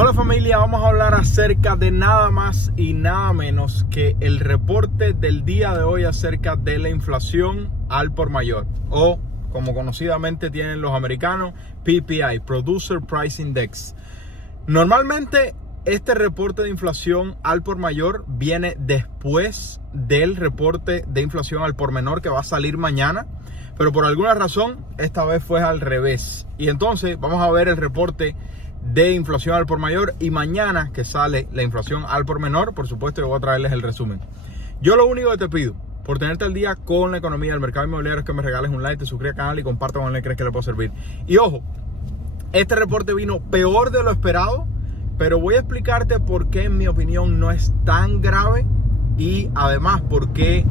Hola familia, vamos a hablar acerca de nada más y nada menos que el reporte del día de hoy acerca de la inflación al por mayor, o como conocidamente tienen los americanos, PPI, Producer Price Index. Normalmente este reporte de inflación al por mayor viene después del reporte de inflación al por menor que va a salir mañana, pero por alguna razón esta vez fue al revés. Y entonces vamos a ver el reporte de inflación al por mayor y mañana que sale la inflación al por menor, por supuesto yo voy a traerles el resumen. Yo lo único que te pido por tenerte al día con la economía del mercado inmobiliario es que me regales un like, te suscribas al canal y compartas con él, crees que le puede servir. Y ojo, este reporte vino peor de lo esperado, pero voy a explicarte por qué en mi opinión no es tan grave y además por qué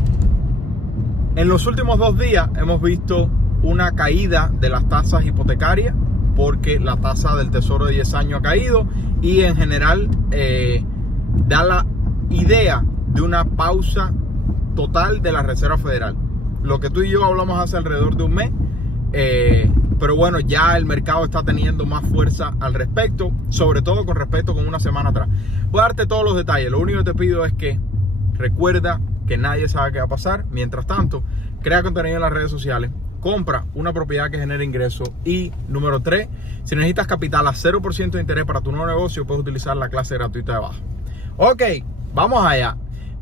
en los últimos 2 días hemos visto una caída de las tasas hipotecarias, porque la tasa del tesoro de 10 años ha caído y en general da la idea de una pausa total de la Reserva Federal. Lo que tú y yo hablamos hace alrededor de un mes, pero bueno, ya el mercado está teniendo más fuerza al respecto, sobre todo con respecto con una semana atrás. Voy a darte todos los detalles, lo único que te pido es que recuerda que nadie sabe qué va a pasar. Mientras tanto, crea contenido en las redes sociales, compra una propiedad que genere ingresos y número 3, si necesitas capital a 0% de interés para tu nuevo negocio, puedes utilizar la clase gratuita de abajo. Ok, vamos allá.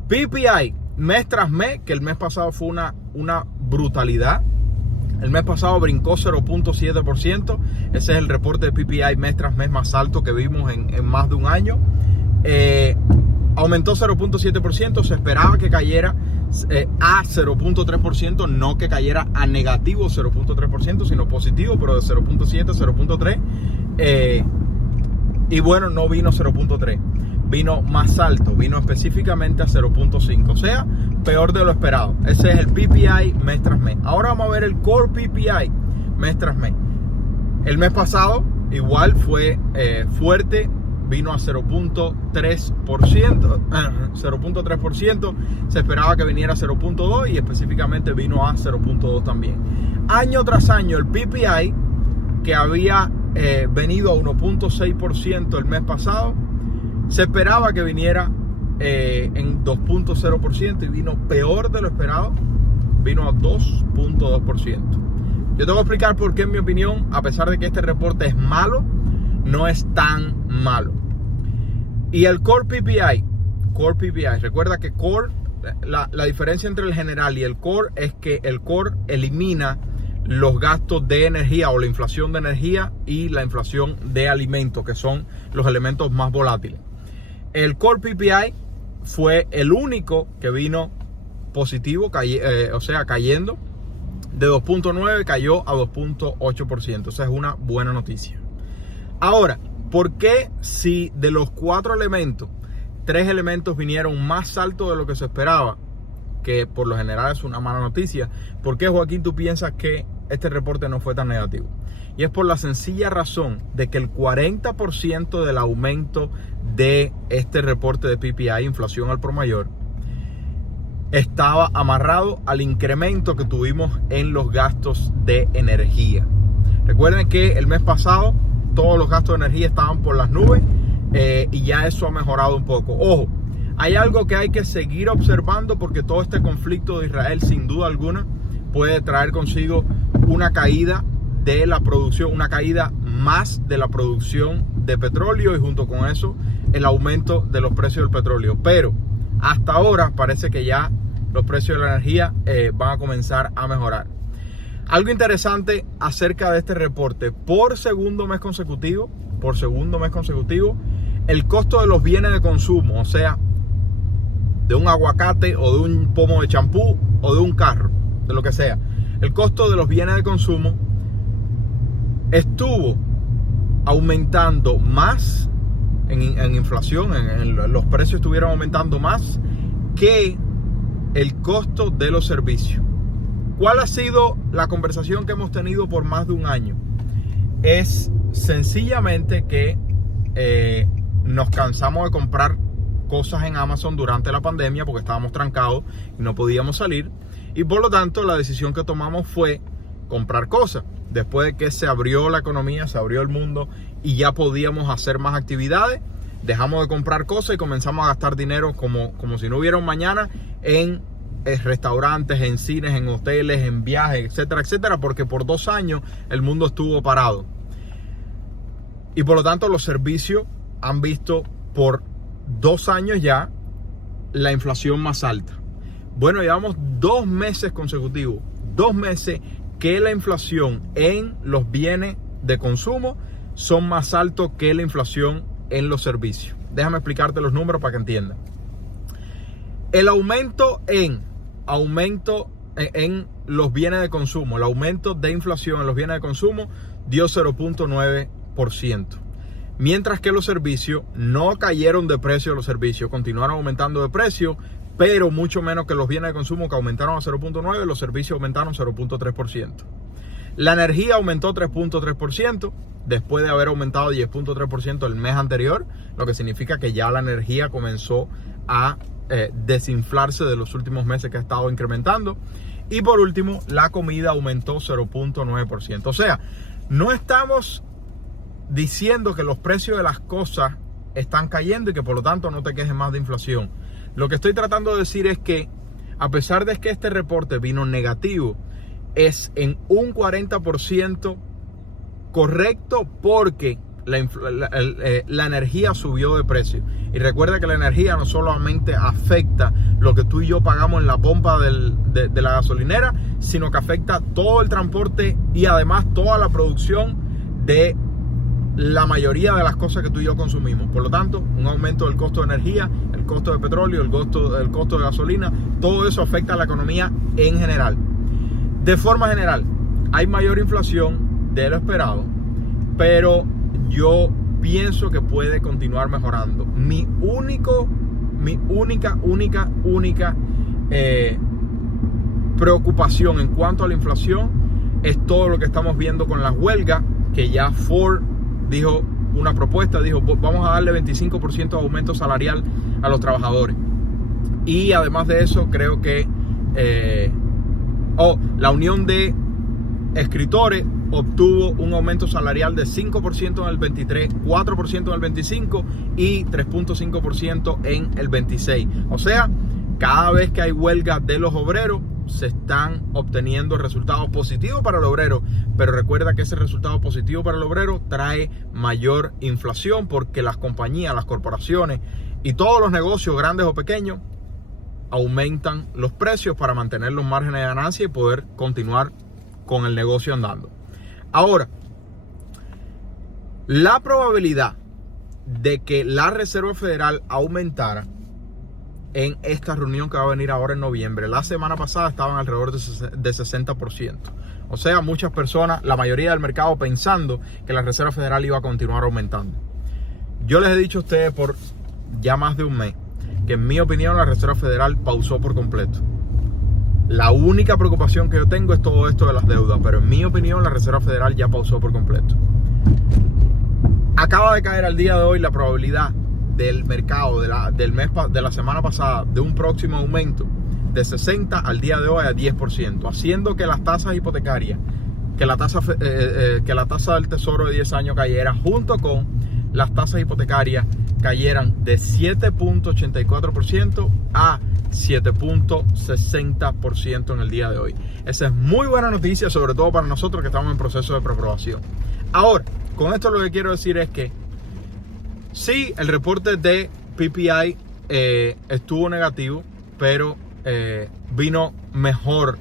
PPI, mes tras mes, que el mes pasado fue una brutalidad. El mes pasado brincó 0.7%. Ese es el reporte de PPI mes tras mes más alto que vimos en más de un año. Aumentó 0.7%, se esperaba que cayera a 0.3%, no que cayera a negativo 0.3%, sino positivo, pero de 0.7 a 0.3. Y bueno, no vino 0.3, vino más alto, vino específicamente a 0.5, o sea, peor de lo esperado. Ese es el PPI mes tras mes. Ahora vamos a ver el Core PPI mes tras mes. El mes pasado igual fue fuerte, vino a 0.3%, se esperaba que viniera a 0.2 y específicamente vino a 0.2 también. Año tras año el PPI, que había venido a 1.6% el mes pasado, se esperaba que viniera en 2.0% y vino peor de lo esperado, vino a 2.2%. Yo te voy a explicar por qué, en mi opinión, a pesar de que este reporte es malo, no es tan malo. Y el Core PPI, recuerda que Core, la diferencia entre el general y el Core es que el Core elimina los gastos de energía o la inflación de energía y la inflación de alimentos, que son los elementos más volátiles. El Core PPI fue el único que vino positivo, o sea, cayendo de 2.9, cayó a 2.8%. Esa es una buena noticia. Ahora, ¿por qué si de los 4 elementos, 3 elementos vinieron más alto de lo que se esperaba? Que por lo general es una mala noticia. ¿Por qué, Joaquín, tú piensas que este reporte no fue tan negativo? Y es por la sencilla razón de que el 40% del aumento de este reporte de PPI, inflación al por mayor, estaba amarrado al incremento que tuvimos en los gastos de energía. Recuerden que el mes pasado todos los gastos de energía estaban por las nubes y ya eso ha mejorado un poco. Ojo, hay algo que hay que seguir observando, porque todo este conflicto de Israel sin duda alguna puede traer consigo una caída de la producción, una caída más de la producción de petróleo y junto con eso el aumento de los precios del petróleo. Pero hasta ahora parece que ya los precios de la energía van a comenzar a mejorar. Algo interesante acerca de este reporte: por segundo mes consecutivo, el costo de los bienes de consumo, o sea, de un aguacate o de un pomo de champú o de un carro, de lo que sea, el costo de los bienes de consumo estuvo aumentando más en inflación, los precios estuvieron aumentando más que el costo de los servicios. ¿Cuál ha sido la conversación que hemos tenido por más de un año? Es sencillamente que nos cansamos de comprar cosas en Amazon durante la pandemia porque estábamos trancados y no podíamos salir, y por lo tanto la decisión que tomamos fue comprar cosas. Después de que se abrió la economía, se abrió el mundo y ya podíamos hacer más actividades. Dejamos de comprar cosas y comenzamos a gastar dinero como si no hubiera un mañana en restaurantes, en cines, en hoteles, en viajes, etcétera, etcétera, porque por 2 años el mundo estuvo parado. Y por lo tanto los servicios han visto por 2 años ya la inflación más alta. Bueno, llevamos 2 meses consecutivos, 2 meses que la inflación en los bienes de consumo son más altos que la inflación en los servicios. Déjame explicarte los números para que entiendas. El aumento en los bienes de consumo, el aumento de inflación en los bienes de consumo dio 0.9%. Mientras que los servicios no cayeron de precio, los servicios continuaron aumentando de precio, pero mucho menos que los bienes de consumo, que aumentaron a 0.9%, los servicios aumentaron 0.3%. La energía aumentó 3.3%, después de haber aumentado 10.3% el mes anterior, lo que significa que ya la energía comenzó a desinflarse de los últimos meses que ha estado incrementando. Y por último, la comida aumentó 0.9%. O sea, no estamos diciendo que los precios de las cosas están cayendo y que por lo tanto no te quejes más de inflación. Lo que estoy tratando de decir es que a pesar de que este reporte vino negativo, es en un 40% correcto porque la energía subió de precio. Y recuerda que la energía no solamente afecta lo que tú y yo pagamos en la pompa de la gasolinera, sino que afecta todo el transporte y además toda la producción de la mayoría de las cosas que tú y yo consumimos. Por lo tanto, un aumento del costo de energía, el costo de petróleo, el costo de gasolina, todo eso afecta a la economía en general. De forma general, hay mayor inflación de lo esperado, pero yo pienso que puede continuar mejorando. Mi única preocupación en cuanto a la inflación es todo lo que estamos viendo con las huelgas, que ya Ford dijo una propuesta, dijo vamos a darle 25% de aumento salarial a los trabajadores. Y además de eso, creo que la Unión de Escritores obtuvo un aumento salarial de 5% en el 23, 4% en el 25 y 3.5% en el 26. O sea, cada vez que hay huelga de los obreros, se están obteniendo resultados positivos para el obrero, pero recuerda que ese resultado positivo para el obrero trae mayor inflación porque las compañías, las corporaciones y todos los negocios, grandes o pequeños, aumentan los precios para mantener los márgenes de ganancia y poder continuar con el negocio andando. Ahora, la probabilidad de que la Reserva Federal aumentara en esta reunión que va a venir ahora en noviembre, la semana pasada estaban alrededor de 60%. O sea, muchas personas, la mayoría del mercado, pensando que la Reserva Federal iba a continuar aumentando. Yo les he dicho a ustedes por ya más de un mes que en mi opinión la Reserva Federal pausó por completo. La única preocupación que yo tengo es todo esto de las deudas, pero en mi opinión la Reserva Federal ya pausó por completo. Acaba de caer al día de hoy la probabilidad del mercado de la semana pasada de un próximo aumento de 60 al día de hoy a 10%, haciendo que las tasas hipotecarias, que la tasa del tesoro de 10 años cayera, junto con las tasas hipotecarias cayeran de 7.84% a 7.60% en el día de hoy. Esa es muy buena noticia, sobre todo para nosotros que estamos en proceso de preaprobación. Ahora, con esto lo que quiero decir es que sí, el reporte de PPI estuvo negativo, pero vino mejor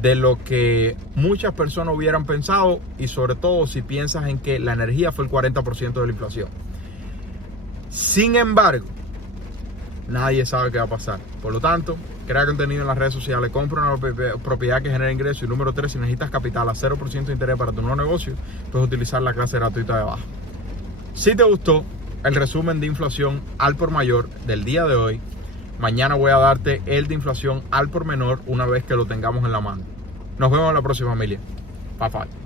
de lo que muchas personas hubieran pensado, y sobre todo si piensas en que la energía fue el 40% de la inflación. Sin embargo, nadie sabe qué va a pasar. Por lo tanto, crea contenido en las redes sociales, compra una propiedad que genera ingresos, y número 3, si necesitas capital a 0% de interés para tu nuevo negocio, puedes utilizar la clase gratuita de abajo. Si te gustó el resumen de inflación al por mayor del día de hoy, mañana voy a darte el de inflación al por menor una vez que lo tengamos en la mano. Nos vemos en la próxima, familia. Bye bye.